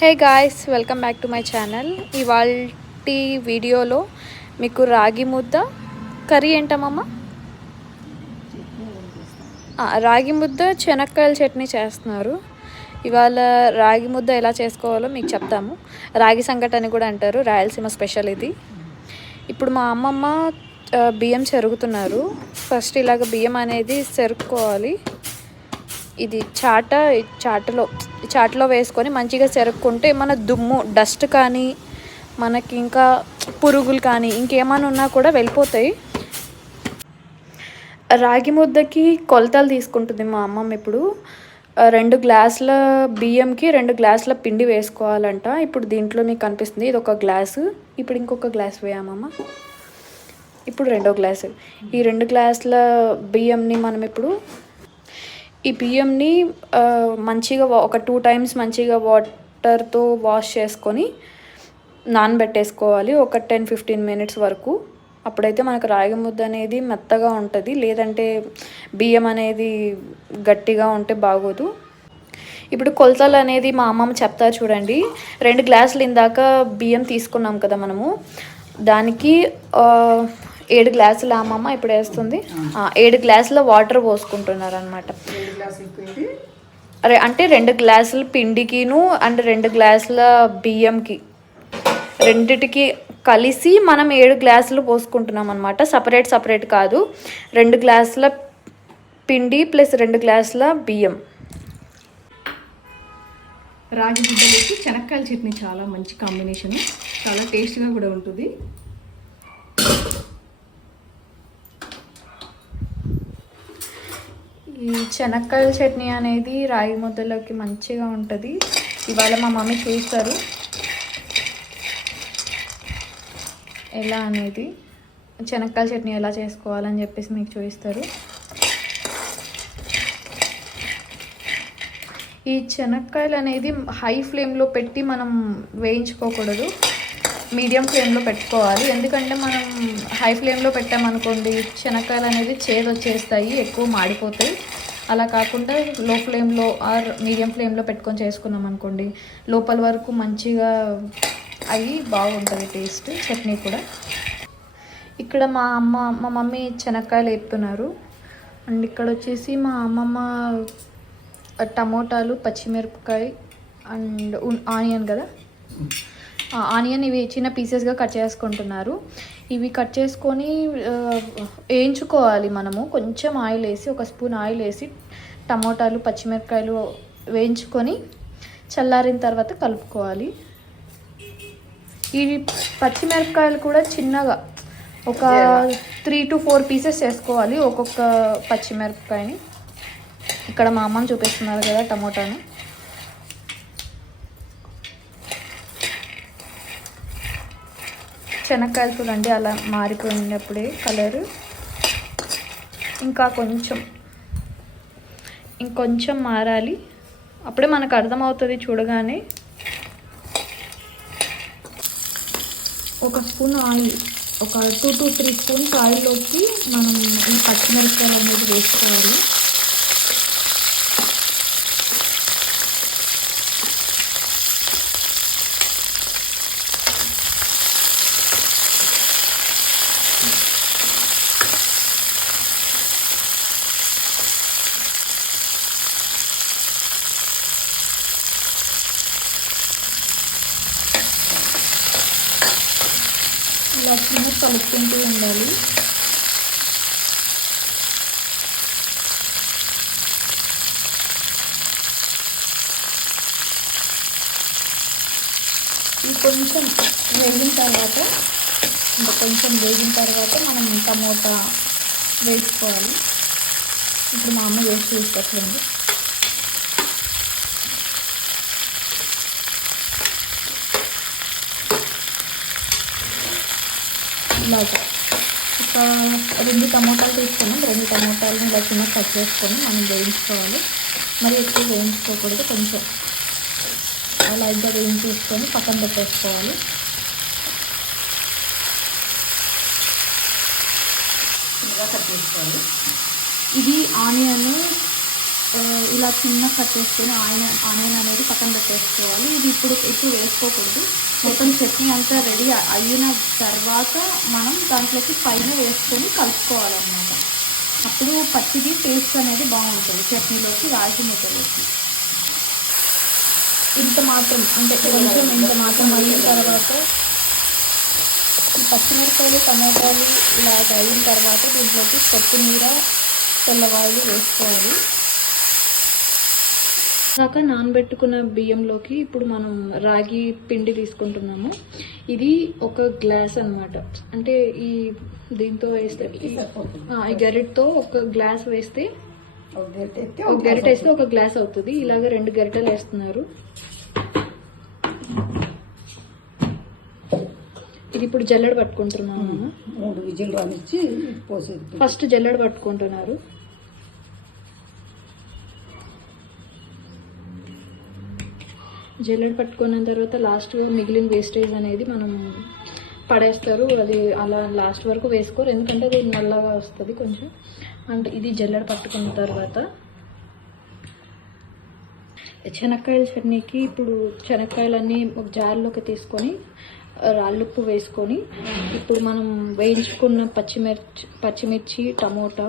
Hey guys, welcome back to my channel. ఇవాల్టి వీడియోలో మీకు రాగి ముద్ద కర్రీ ఏంటమ్మమ్మ? రాగి ముద్ద శనక్కాయల చట్నీ చేస్తున్నారు. ఇవాళ రాగి ముద్ద ఎలా చేసుకోవాలో మీకు చెప్తాము. రాగి సంగటి అని కూడా అంటారు, రాయలసీమ స్పెషల్ ఇది. ఇప్పుడు మా అమ్మమ్మ బియ్యం చెరుగుతున్నారు. ఫస్ట్ ఇలాగ బియ్యం అనేది చెరుక్కోవాలి. ఇది చాటలో వేసుకొని మంచిగా చెరుక్కుంటే మన దుమ్ము డస్ట్ కానీ మనకి ఇంకా పురుగులు కానీ ఇంకేమైనా ఉన్నా కూడా వెళ్ళిపోతాయి. రాగి ముద్దకి కొలతలు తీసుకుంటుంది మా అమ్మమ్మ. ఇప్పుడు 2 గ్లాసుల బియ్యంకి 2 గ్లాసుల పిండి వేసుకోవాలంట. ఇప్పుడు దీంట్లో మీకు కనిపిస్తుంది, ఇది 1 గ్లాసు. ఇప్పుడు ఇంకొక గ్లాస్ వేయమమ్మ. ఇప్పుడు 2వ గ్లాసు. ఈ 2 గ్లాసుల బియ్యంని మనం ఇప్పుడు ఈ బియ్యంని మంచిగా ఒక 2 టైమ్స్ మంచిగా వాటర్తో వాష్ చేసుకొని నానబెట్టేసుకోవాలి ఒక 10-15 మినిట్స్ వరకు. అప్పుడైతే మనకు రాగి ముద్ద అనేది మెత్తగా ఉంటుంది, లేదంటే బియ్యం అనేది గట్టిగా ఉంటే బాగోదు. ఇప్పుడు కొలతలు అనేది మా అమ్మమ్మ చెప్తారు చూడండి. 2 గ్లాసులు ఇందాక బియ్యం తీసుకున్నాం కదా మనము, దానికి 7 గ్లాసుల అమ్మమ్మ ఇప్పుడు వేస్తుంది. 7 గ్లాసుల వాటర్ పోసుకుంటున్నారు అనమాట. అంటే 2 గ్లాసుల పిండికిను అండ్ 2 గ్లాసుల బియ్యంకి రెండిటికి కలిసి మనం 7 గ్లాసులు పోసుకుంటున్నాం అనమాట. సపరేట్ కాదు. 2 గ్లాసుల పిండి ప్లస్ 2 గ్లాసుల బియ్యం. రాగి ముద్దలోకి శనక్కాయల చట్నీ చాలా మంచి కాంబినేషన్, చాలా టేస్ట్గా కూడా ఉంటుంది. ఈ శనక్కాయల చట్నీ అనేది రాగి ముద్దలోకి మంచిగా ఉంటుంది. ఇవాళ మా మమ్మీ చూస్తారు ఎలా అనేది, శనక్కాయల చట్నీ ఎలా చేసుకోవాలని చెప్పేసి మీకు చూపిస్తారు. ఈ శనక్కాయలు అనేది హై ఫ్లేమ్లో పెట్టి మనం వేయించుకోకూడదు, మీడియం ఫ్లేమ్లో పెట్టుకోవాలి. ఎందుకంటే మనం హై ఫ్లేమ్లో పెట్టామనుకోండి శనక్కాయలు అనేది చేదు వచ్చేస్తాయి, ఎక్కువ మాడిపోతాయి. అలా కాకుండా లో ఫ్లేమ్లో ఆర్ మీడియం ఫ్లేమ్లో పెట్టుకొని చేసుకున్నాం అనుకోండి, లోపల వరకు మంచిగా అవి బాగుంటుంది టేస్ట్, చట్నీ కూడా. ఇక్కడ మా మమ్మీ శనక్కాయలు వేపుతున్నారు. అండ్ ఇక్కడ వచ్చేసి మా అమ్మమ్మ టమోటాలు, పచ్చిమిరపకాయ అండ్ ఆనియన్ కదా, ఆనియన్ ఇవి చిన్న పీసెస్గా కట్ చేసుకుంటున్నారు. ఇవి కట్ చేసుకొని వేయించుకోవాలి మనము. కొంచెం ఆయిల్ వేసి, 1 స్పూన్ ఆయిల్ వేసి టమోటాలు, పచ్చిమిరపకాయలు వేయించుకొని చల్లారిన తర్వాత కలుపుకోవాలి. ఈ పచ్చిమిరపకాయలు కూడా చిన్నగా ఒక 3 to 4 పీసెస్ చేసుకోవాలి ఒక్కొక్క పచ్చిమిరపకాయని. ఇక్కడ మా అమ్మని చూపిస్తున్నారు కదా టమోటాను. శనక్కాయలు చూడండి అలా మారిపోయినప్పుడే కలరు. ఇంకొంచెం మారాలి, అప్పుడే మనకు అర్థమవుతుంది చూడగానే. 1 స్పూన్ ఆయిల్, ఒక 2 to 3 స్పూన్స్ ఆయిల్లోకి మనం ఈ పచ్చిమిరపకాయలు అనేది వేసుకోవాలి. ఇలా చిన్న కలుపుకుంటూ ఉండాలి. ఇది కొంచెం వేగిన తర్వాత మనం టమోటా వేసుకోవాలి. ఇప్పుడు మా అమ్మ వేసి చూసుకోండి. ఇలాగా ఒక 2 టమోటాలు తీసుకున్నాం. 2 టమోటాలను ఇలా చిన్న కట్ చేసుకొని మనం వేయించుకోవాలి. మరి ఎక్కువ వేయించుకోకూడదు, కొంచెం లైట్గా వేయించుకొని పక్కన పెట్టేసుకోవాలి. ఇది ఆనియన్ ఇలా చిన్న కట్ చేసుకొని ఆనియన్ అనేది పక్కన పెట్టేసుకోవాలి. ఇది ఇప్పుడు వేసుకోకూడదు. మొత్తం చట్నీ అంతా రెడీ అయిన తర్వాత మనం దాంట్లోకి పైన వేసుకొని కలుపుకోవాలన్నమాట. అప్పుడు పచ్చిది టేస్ట్ అనేది బాగుంటుంది చట్నీలోకి, రాగి ముద్దలోకి. ఇంత మాత్రం అంటే కొంచెం ఇంత మాత్రం అయిన తర్వాత ఈ పచ్చిమిరపకాయలు టమాటాలు ఇలా అయిన తర్వాత దీంట్లోకి కొత్తిమీర, తెల్లవాయలు వేసుకోవాలి. దాకా నానబెట్టుకున్న బియ్యంలోకి ఇప్పుడు మనం రాగి పిండి తీసుకుంటున్నాము. ఇది ఒక గ్లాస్ అన్నమాట. అంటే ఈ దీంతో వేస్తే ఈ గరిటతో ఒక గ్లాస్ వేస్తే ఒక గరిట వేస్తే ఒక గ్లాస్ అవుతుంది. ఇలాగ 2 గరిటెలు వేస్తున్నారు. ఇది ఇప్పుడు జల్లెడ పట్టుకుంటున్నాము. 3 విజిల్ రానిచ్చి ఫస్ట్ జల్లెడ పట్టుకుంటున్నారు. జల్లెడ పట్టుకున్న తర్వాత లాస్ట్గా మిగిలిన వేస్టేజ్ అనేది మనం పడేస్తారు. అది అలా లాస్ట్ వరకు వేసుకోరు, ఎందుకంటే అది నల్లగా వస్తుంది కొంచెం. అంటే ఇది జల్లెడ పట్టుకున్న తర్వాత శనక్కాయల చట్నీకి ఇప్పుడు శనక్కాయలన్నీ ఒక జార్లోకి తీసుకొని రాళ్ళుప్పు వేసుకొని ఇప్పుడు మనం వేయించుకున్న పచ్చిమిర్చి, టమోటా,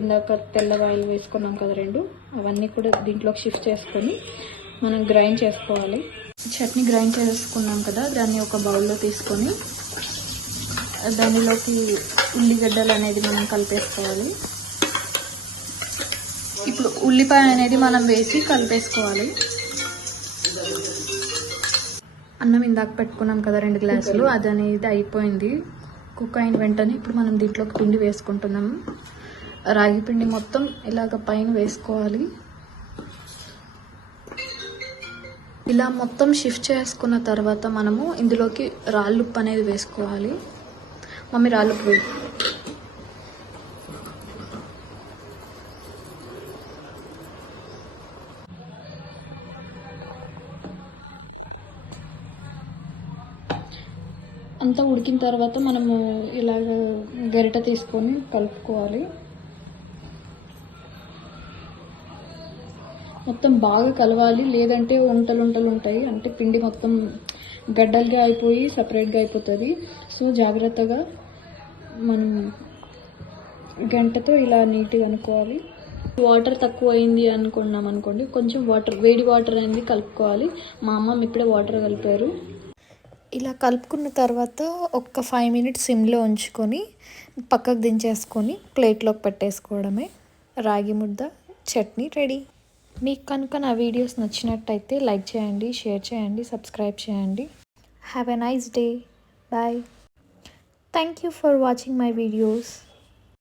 ఇందాక తెల్లవాయలు వేసుకున్నాం కదా 2, అవన్నీ కూడా దీంట్లోకి షిఫ్ట్ చేసుకొని మనం గ్రైండ్ చేసుకోవాలి. చట్నీ గ్రైండ్ చేసుకున్నాం కదా, దాన్ని ఒక బౌల్లో తీసుకొని దానిలోకి ఉల్లిగడ్డలు అనేది మనం కలిపేసుకోవాలి. ఇప్పుడు ఉల్లిపాయ అనేది మనం వేసి కలిపేసుకోవాలి. అన్నం ఇందాక పెట్టుకున్నాం కదా 2 గ్లాసులు, అది అనేది అయిపోయింది. కుక్ అయిన వెంటనే ఇప్పుడు మనం దీంట్లోకి పిండి వేసుకుంటున్నాము. రాగి పిండి మొత్తం ఇలాగ పైన వేసుకోవాలి. ఇలా మొత్తం షిఫ్ట్ చేసుకున్న తర్వాత మనము ఇందులోకి రాళ్ళుప్పు అనేది వేసుకోవాలి. మమ్మీ రాళ్ళుప్పు వేయి. అంతా ఉడికిన తర్వాత మనము ఇలాగ గరిటె తీసుకొని కలుపుకోవాలి. మొత్తం బాగా కలవాలి, లేదంటే ఉంటలు ఉంటాయి. అంటే పిండి మొత్తం గడ్డలుగా అయిపోయి సపరేట్గా అయిపోతుంది. సో జాగ్రత్తగా మనం గంటతో ఇలా నీట్గా అనుకోవాలి. వాటర్ తక్కువ అయింది అనుకున్నాం అనుకోండి, కొంచెం వేడి వాటర్ అనేది కలుపుకోవాలి. మా అమ్మమ్మ ఇప్పుడే వాటర్ కలిపారు. ఇలా కలుపుకున్న తర్వాత ఒక 5 మినిట్స్ సిమ్లో ఉంచుకొని పక్కకు దించేసుకొని ప్లేట్లోకి పెట్టేసుకోవడమే. రాగి ముద్ద చట్నీ రెడీ. మీకు కనుక నా వీడియోస్ నచ్చినట్టయితే లైక్ చేయండి, షేర్ చేయండి, సబ్స్క్రైబ్ చేయండి. Have a nice day. Bye. Thank you for watching my videos.